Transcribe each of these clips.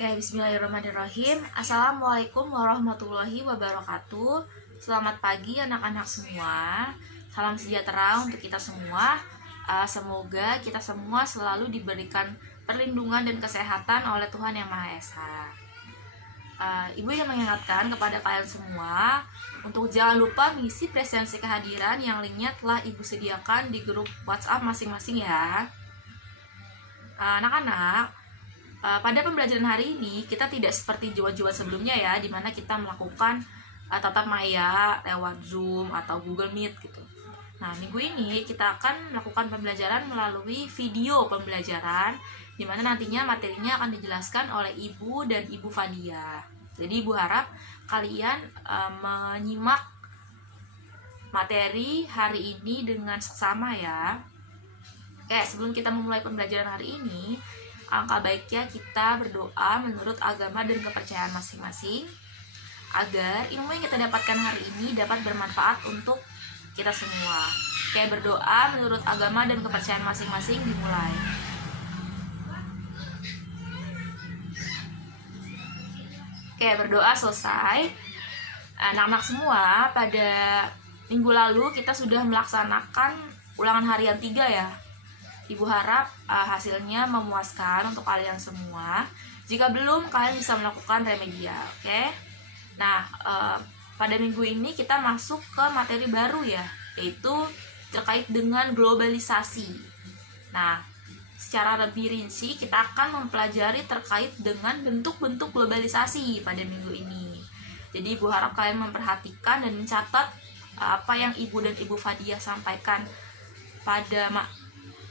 Oke, bismillahirrahmanirrahim. Assalamualaikum warahmatullahi wabarakatuh. Selamat pagi anak-anak semua. Salam sejahtera untuk kita semua. Semoga kita semua selalu diberikan perlindungan dan kesehatan oleh Tuhan Yang Maha Esa. Ibu yang mengingatkan kepada kalian semua untuk jangan lupa mengisi presensi kehadiran yang linknya telah Ibu sediakan di grup WhatsApp masing-masing ya. Anak-anak, pada pembelajaran hari ini kita tidak seperti jua-jua sebelumnya ya, dimana kita melakukan tatap maya lewat Zoom atau Google Meet gitu. Nah, minggu ini kita akan melakukan pembelajaran melalui video pembelajaran, dimana nantinya materinya akan dijelaskan oleh Ibu dan Ibu Fadia. Jadi Ibu harap kalian menyimak materi hari ini dengan seksama ya. Oke, sebelum kita memulai pembelajaran hari ini, angka baiknya kita berdoa menurut agama dan kepercayaan masing-masing agar ilmu yang kita dapatkan hari ini dapat bermanfaat untuk kita semua. Oke, berdoa menurut agama dan kepercayaan masing-masing dimulai. Oke, berdoa selesai. Anak-anak semua, pada minggu lalu kita sudah melaksanakan ulangan harian 3 ya. Ibu harap hasilnya memuaskan untuk kalian semua. Jika belum, kalian bisa melakukan remedial, oke? Nah, pada minggu ini kita masuk ke materi baru ya, yaitu terkait dengan globalisasi. Nah, secara lebih rinci kita akan mempelajari terkait dengan bentuk-bentuk globalisasi pada minggu ini. Jadi Ibu harap kalian memperhatikan dan mencatat apa yang Ibu dan Ibu Fadia sampaikan pada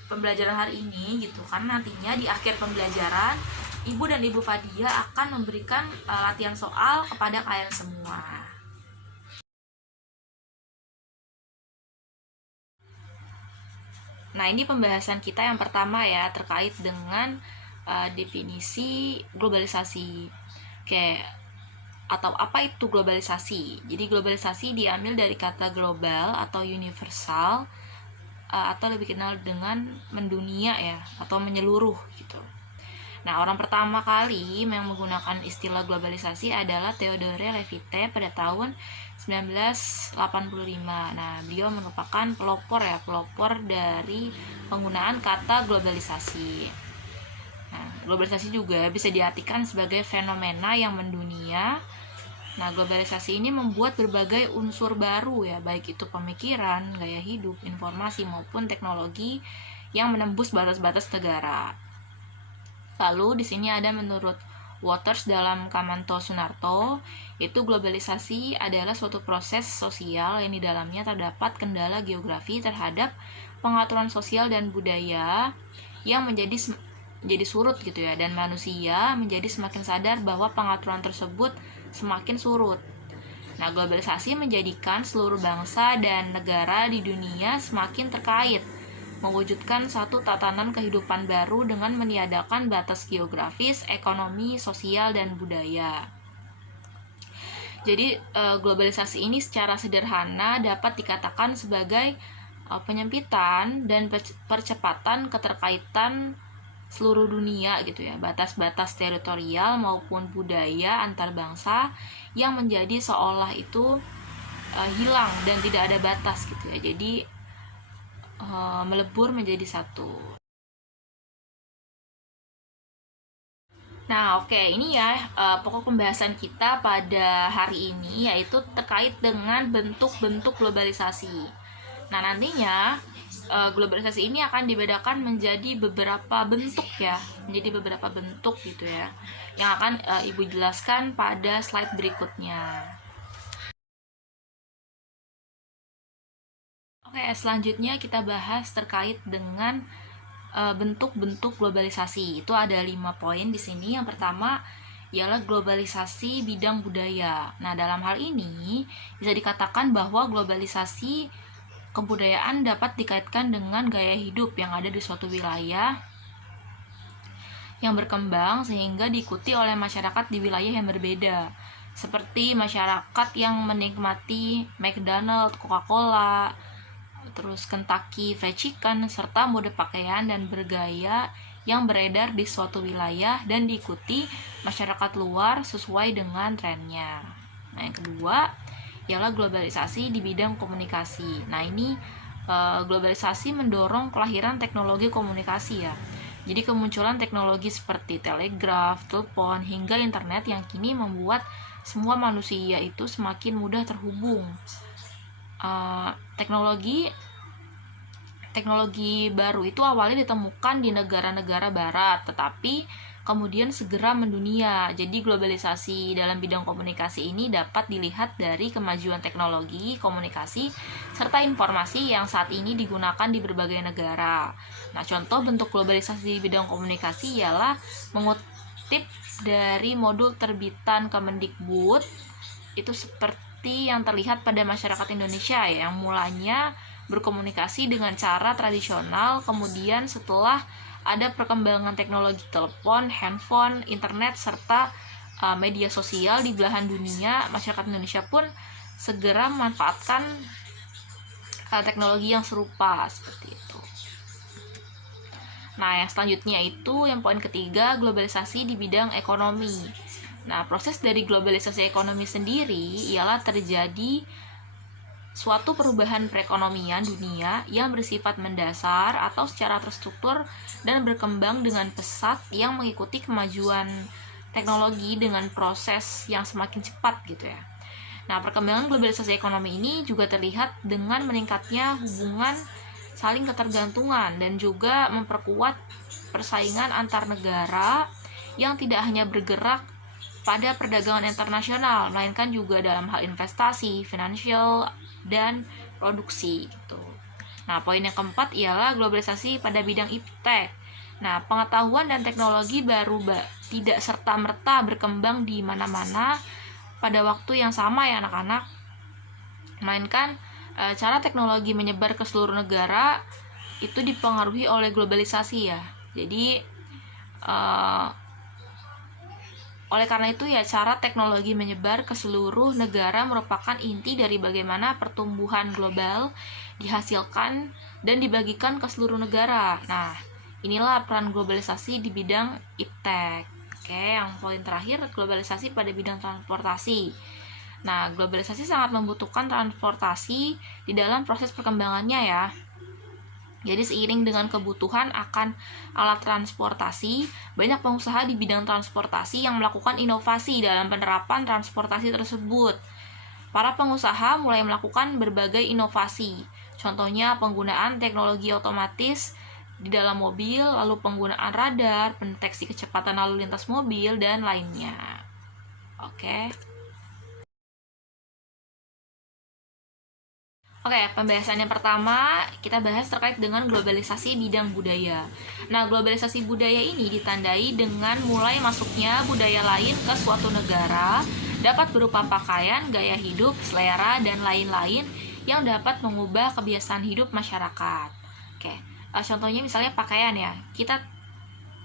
pembelajaran hari ini gitu, karena nantinya di akhir pembelajaran Ibu dan Ibu Fadia akan memberikan latihan soal kepada kalian semua. Nah, ini pembahasan kita yang pertama ya, terkait dengan definisi globalisasi. Oke, atau apa itu globalisasi? Jadi globalisasi diambil dari kata global atau universal, atau lebih kenal dengan mendunia ya, atau menyeluruh gitu. Nah, orang pertama kali yang menggunakan istilah globalisasi adalah Theodore Levite pada tahun 1985. Nah, beliau merupakan pelopor dari penggunaan kata globalisasi. Nah, globalisasi juga bisa diartikan sebagai fenomena yang mendunia. Nah, globalisasi ini membuat berbagai unsur baru ya, baik itu pemikiran, gaya hidup, informasi maupun teknologi yang menembus batas-batas negara. Lalu di sini ada menurut Waters dalam Kamanto Sunarto, itu globalisasi adalah suatu proses sosial yang di dalamnya terdapat kendala geografi terhadap pengaturan sosial dan budaya yang menjadi surut gitu ya, dan manusia menjadi semakin sadar bahwa pengaturan tersebut semakin surut. Nah, globalisasi menjadikan seluruh bangsa dan negara di dunia semakin terkait, mewujudkan satu tatanan kehidupan baru dengan meniadakan batas geografis, ekonomi, sosial, dan budaya. Jadi, globalisasi ini secara sederhana dapat dikatakan sebagai penyempitan dan percepatan keterkaitan seluruh dunia gitu ya, batas-batas teritorial maupun budaya antar bangsa yang menjadi seolah itu hilang dan tidak ada batas gitu ya, jadi melebur menjadi satu. Nah, oke, ini ya pokok pembahasan kita pada hari ini, yaitu terkait dengan bentuk-bentuk globalisasi. Nah, nantinya globalisasi ini akan dibedakan menjadi beberapa bentuk ya, gitu ya, yang akan Ibu jelaskan pada slide berikutnya. Oke, selanjutnya kita bahas terkait dengan bentuk-bentuk globalisasi. Itu ada 5 poin di sini. Yang pertama ialah globalisasi bidang budaya. Nah, dalam hal ini bisa dikatakan bahwa globalisasi kebudayaan dapat dikaitkan dengan gaya hidup yang ada di suatu wilayah yang berkembang sehingga diikuti oleh masyarakat di wilayah yang berbeda. Seperti masyarakat yang menikmati McDonald's, Coca-Cola, terus Kentucky Fried Chicken, serta mode pakaian dan bergaya yang beredar di suatu wilayah dan diikuti masyarakat luar sesuai dengan trennya. Nah, yang kedua ialah globalisasi di bidang komunikasi. Nah, ini globalisasi mendorong kelahiran teknologi komunikasi ya. Jadi kemunculan teknologi seperti telegraf, telepon, hingga internet yang kini membuat semua manusia itu semakin mudah terhubung. Teknologi baru itu awalnya ditemukan di negara-negara barat, tetapi kemudian segera mendunia. Jadi globalisasi dalam bidang komunikasi ini dapat dilihat dari kemajuan teknologi, komunikasi, serta informasi yang saat ini digunakan di berbagai negara. Nah, contoh bentuk globalisasi di bidang komunikasi ialah mengutip dari modul terbitan Kemendikbud, itu seperti yang terlihat pada masyarakat Indonesia ya, yang mulanya berkomunikasi dengan cara tradisional, kemudian setelah ada perkembangan teknologi telepon, handphone, internet, serta media sosial di belahan dunia, masyarakat Indonesia pun segera memanfaatkan teknologi yang serupa seperti itu. Nah, yang selanjutnya itu yang poin ketiga, globalisasi di bidang ekonomi. Nah, proses dari globalisasi ekonomi sendiri ialah terjadi suatu perubahan perekonomian dunia yang bersifat mendasar atau secara terstruktur dan berkembang dengan pesat yang mengikuti kemajuan teknologi dengan proses yang semakin cepat gitu ya. Nah, perkembangan globalisasi ekonomi ini juga terlihat dengan meningkatnya hubungan saling ketergantungan dan juga memperkuat persaingan antar negara yang tidak hanya bergerak pada perdagangan internasional, melainkan juga dalam hal investasi, finansial, dan produksi gitu. Nah, poin yang keempat ialah globalisasi pada bidang iptek. Nah, pengetahuan dan teknologi baru tidak serta-merta berkembang di mana-mana pada waktu yang sama ya anak-anak, melainkan cara teknologi menyebar ke seluruh negara itu dipengaruhi oleh globalisasi ya. Jadi oleh karena itu ya, cara teknologi menyebar ke seluruh negara merupakan inti dari bagaimana pertumbuhan global dihasilkan dan dibagikan ke seluruh negara. Nah, inilah peran globalisasi di bidang iptek. Oke, yang poin terakhir, globalisasi pada bidang transportasi. Nah, globalisasi sangat membutuhkan transportasi di dalam proses perkembangannya ya. Jadi seiring dengan kebutuhan akan alat transportasi, banyak pengusaha di bidang transportasi yang melakukan inovasi dalam penerapan transportasi tersebut. Para pengusaha mulai melakukan berbagai inovasi, contohnya penggunaan teknologi otomatis di dalam mobil, lalu penggunaan radar, pendeteksi kecepatan lalu lintas mobil, dan lainnya. Oke, pembahasan yang pertama kita bahas terkait dengan globalisasi bidang budaya. Nah, globalisasi budaya ini ditandai dengan mulai masuknya budaya lain ke suatu negara, dapat berupa pakaian, gaya hidup, selera, dan lain-lain yang dapat mengubah kebiasaan hidup masyarakat. Contohnya misalnya pakaian ya. Kita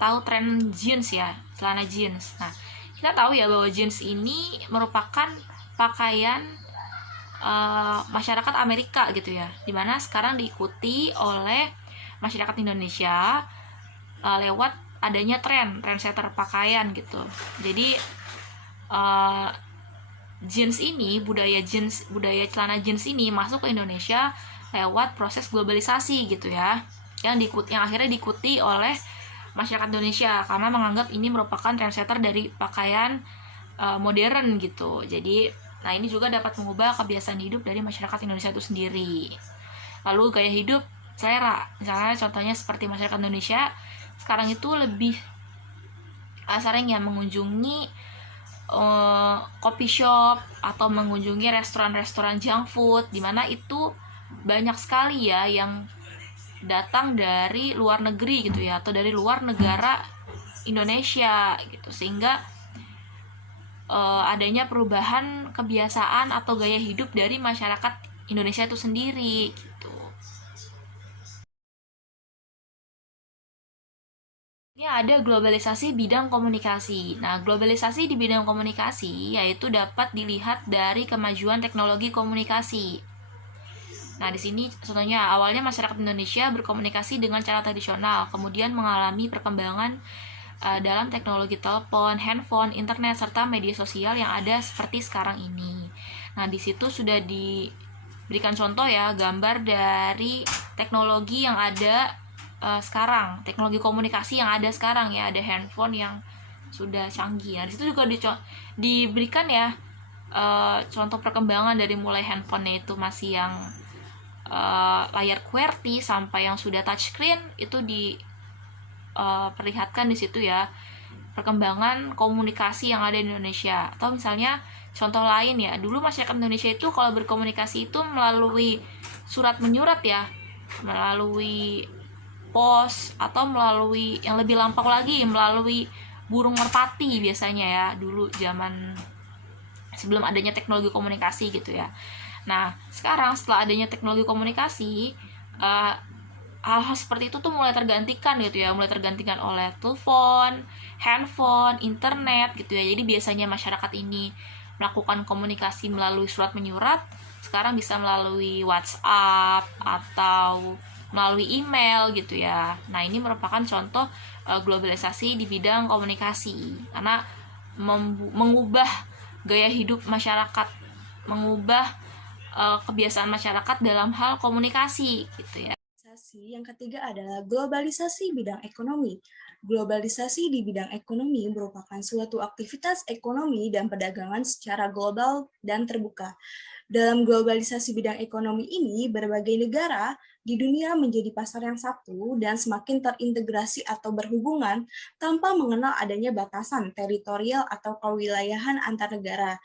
tahu tren jeans ya, celana jeans. Nah, kita tahu ya bahwa jeans ini merupakan pakaian masyarakat Amerika gitu ya, dimana sekarang diikuti oleh masyarakat Indonesia lewat adanya trendsetter pakaian gitu. Jadi jeans ini, budaya celana jeans ini masuk ke Indonesia lewat proses globalisasi gitu ya, yang akhirnya diikuti oleh masyarakat Indonesia karena menganggap ini merupakan trendsetter dari pakaian modern gitu. Jadi nah, ini juga dapat mengubah kebiasaan hidup dari masyarakat Indonesia itu sendiri. Lalu gaya hidup, selera. Misalnya contohnya seperti masyarakat Indonesia sekarang itu lebih sering ya mengunjungi coffee shop atau mengunjungi restoran-restoran junk food, dimana itu banyak sekali ya yang datang dari luar negeri gitu ya, atau dari luar negara Indonesia gitu, sehingga adanya perubahan kebiasaan atau gaya hidup dari masyarakat Indonesia itu sendiri gitu. Ini ada globalisasi bidang komunikasi. Nah, globalisasi di bidang komunikasi yaitu dapat dilihat dari kemajuan teknologi komunikasi. Nah, di sini contohnya awalnya masyarakat Indonesia berkomunikasi dengan cara tradisional, kemudian mengalami perkembangan dalam teknologi telepon, handphone, internet, serta media sosial yang ada seperti sekarang ini. Nah, di situ sudah diberikan contoh ya, gambar dari teknologi yang ada sekarang, teknologi komunikasi yang ada sekarang ya, ada handphone yang sudah canggih. Nah, di situ juga diberikan ya contoh perkembangan dari mulai handphonenya itu masih yang layar QWERTY sampai yang sudah touchscreen itu diperlihatkan di situ ya perkembangan komunikasi yang ada di Indonesia. Atau misalnya contoh lain ya, dulu masyarakat Indonesia itu kalau berkomunikasi itu melalui surat menyurat ya, melalui pos, atau melalui yang lebih lampau lagi melalui burung merpati biasanya ya, dulu zaman sebelum adanya teknologi komunikasi gitu ya. Nah, sekarang setelah adanya teknologi komunikasi, hal-hal seperti itu tuh mulai tergantikan gitu ya, mulai tergantikan oleh telepon, handphone, internet gitu ya. Jadi biasanya masyarakat ini melakukan komunikasi melalui surat menyurat, sekarang bisa melalui WhatsApp atau melalui email gitu ya. Nah, ini merupakan contoh globalisasi di bidang komunikasi, karena mengubah gaya hidup masyarakat, mengubah kebiasaan masyarakat dalam hal komunikasi gitu ya. Yang ketiga adalah globalisasi bidang ekonomi. Globalisasi di bidang ekonomi merupakan suatu aktivitas ekonomi dan perdagangan secara global dan terbuka. Dalam globalisasi bidang ekonomi ini, berbagai negara di dunia menjadi pasar yang satu dan semakin terintegrasi atau berhubungan tanpa mengenal adanya batasan teritorial atau kewilayahan antar negara.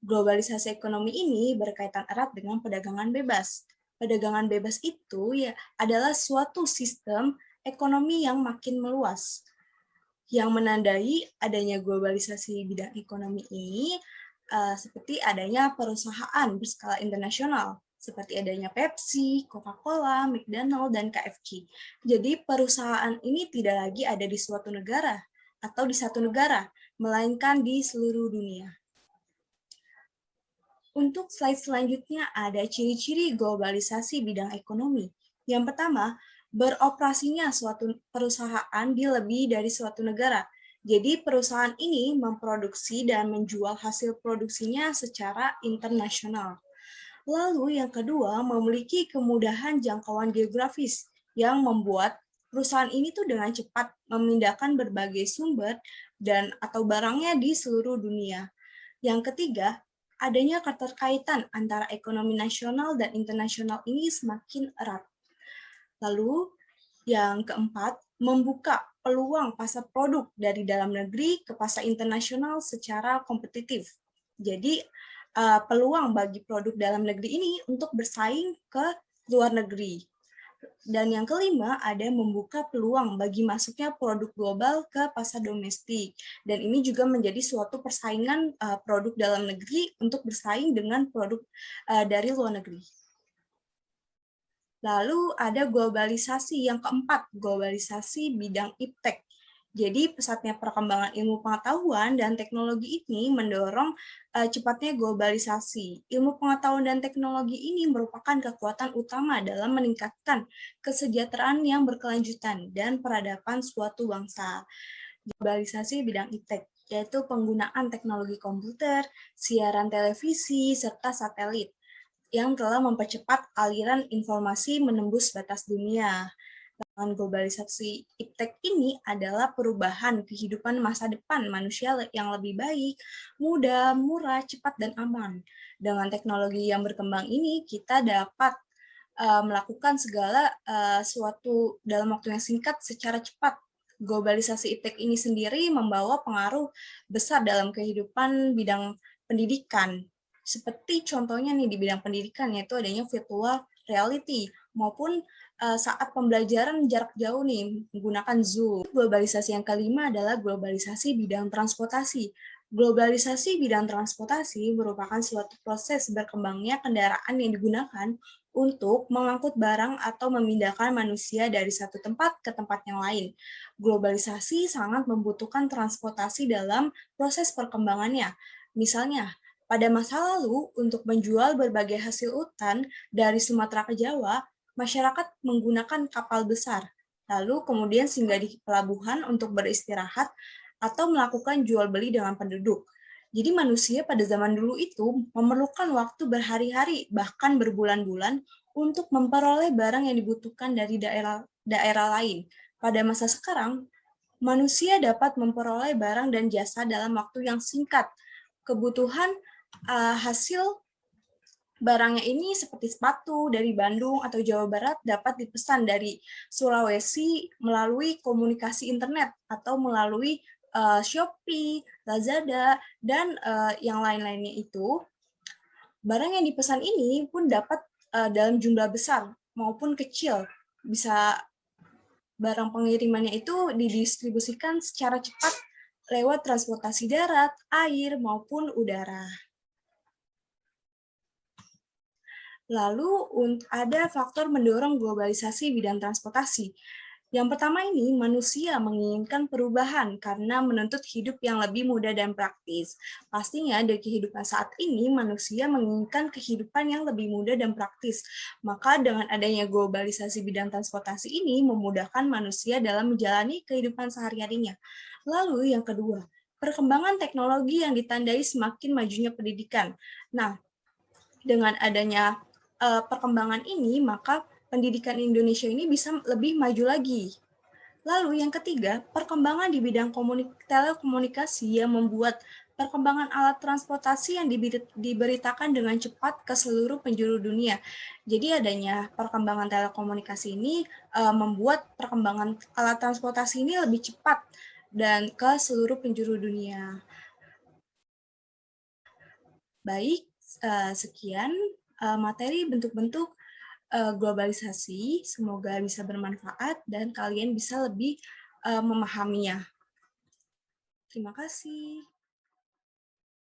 Globalisasi ekonomi ini berkaitan erat dengan perdagangan bebas. Perdagangan bebas itu ya adalah suatu sistem ekonomi yang makin meluas. Yang menandai adanya globalisasi bidang ekonomi ini seperti adanya perusahaan berskala internasional, seperti adanya Pepsi, Coca-Cola, McDonald, dan KFC. Jadi perusahaan ini tidak lagi ada di suatu negara atau di satu negara, melainkan di seluruh dunia. Untuk slide selanjutnya ada ciri-ciri globalisasi bidang ekonomi. Yang pertama, beroperasinya suatu perusahaan di lebih dari suatu negara. Jadi perusahaan ini memproduksi dan menjual hasil produksinya secara internasional. Lalu yang kedua, memiliki kemudahan jangkauan geografis yang membuat perusahaan ini tuh dengan cepat memindahkan berbagai sumber dan atau barangnya di seluruh dunia. Yang ketiga, adanya keterkaitan antara ekonomi nasional dan internasional ini semakin erat. Lalu yang keempat, membuka peluang pasar produk dari dalam negeri ke pasar internasional secara kompetitif. Jadi peluang bagi produk dalam negeri ini untuk bersaing ke luar negeri. Dan yang kelima, ada membuka peluang bagi masuknya produk global ke pasar domestik. Dan ini juga menjadi suatu persaingan produk dalam negeri untuk bersaing dengan produk dari luar negeri. Lalu ada globalisasi yang keempat, globalisasi bidang iptek. Jadi pesatnya perkembangan ilmu pengetahuan dan teknologi ini mendorong cepatnya globalisasi. Ilmu pengetahuan dan teknologi ini merupakan kekuatan utama dalam meningkatkan kesejahteraan yang berkelanjutan dan peradaban suatu bangsa. Globalisasi bidang iptek, yaitu penggunaan teknologi komputer, siaran televisi, serta satelit yang telah mempercepat aliran informasi menembus batas dunia. Dengan globalisasi iptek ini adalah perubahan kehidupan masa depan manusia yang lebih baik, mudah, murah, cepat, dan aman. Dengan teknologi yang berkembang ini, kita dapat melakukan segala suatu dalam waktu yang singkat secara cepat. Globalisasi iptek ini sendiri membawa pengaruh besar dalam kehidupan bidang pendidikan. Seperti contohnya nih di bidang pendidikan, yaitu adanya virtual reality maupun saat pembelajaran jarak jauh nih menggunakan Zoom. Globalisasi yang kelima adalah globalisasi bidang transportasi. Globalisasi bidang transportasi merupakan suatu proses berkembangnya kendaraan yang digunakan untuk mengangkut barang atau memindahkan manusia dari satu tempat ke tempat yang lain. Globalisasi sangat membutuhkan transportasi dalam proses perkembangannya. Misalnya, Pada masa lalu, untuk menjual berbagai hasil hutan dari Sumatera ke Jawa, masyarakat menggunakan kapal besar, lalu kemudian singgah di pelabuhan untuk beristirahat atau melakukan jual beli dengan penduduk. Jadi manusia pada zaman dulu itu memerlukan waktu berhari-hari, bahkan berbulan-bulan untuk memperoleh barang yang dibutuhkan dari daerah lain. Pada masa sekarang, manusia dapat memperoleh barang dan jasa dalam waktu yang singkat. Kebutuhan hasil barangnya ini seperti sepatu dari Bandung atau Jawa Barat dapat dipesan dari Sulawesi melalui komunikasi internet atau melalui Shopee, Lazada, dan yang lain-lainnya itu. Barang yang dipesan ini pun dapat dalam jumlah besar maupun kecil. Bisa barang pengirimannya itu didistribusikan secara cepat lewat transportasi darat, air, maupun udara. Lalu ada faktor mendorong globalisasi bidang transportasi. Yang pertama ini, manusia menginginkan perubahan karena menuntut hidup yang lebih mudah dan praktis. Pastinya dari kehidupan saat ini, manusia menginginkan kehidupan yang lebih mudah dan praktis. Maka dengan adanya globalisasi bidang transportasi ini, memudahkan manusia dalam menjalani kehidupan sehari-harinya. Lalu yang kedua, perkembangan teknologi yang ditandai semakin majunya pendidikan. Nah, dengan adanya perkembangan ini, maka pendidikan Indonesia ini bisa lebih maju lagi. Lalu yang ketiga, perkembangan di bidang telekomunikasi yang membuat perkembangan alat transportasi yang diberitakan dengan cepat ke seluruh penjuru dunia. Jadi adanya perkembangan telekomunikasi ini membuat perkembangan alat transportasi ini lebih cepat dan ke seluruh penjuru dunia. Baik, sekian materi bentuk-bentuk globalisasi, semoga bisa bermanfaat dan kalian bisa lebih memahaminya. Terima kasih.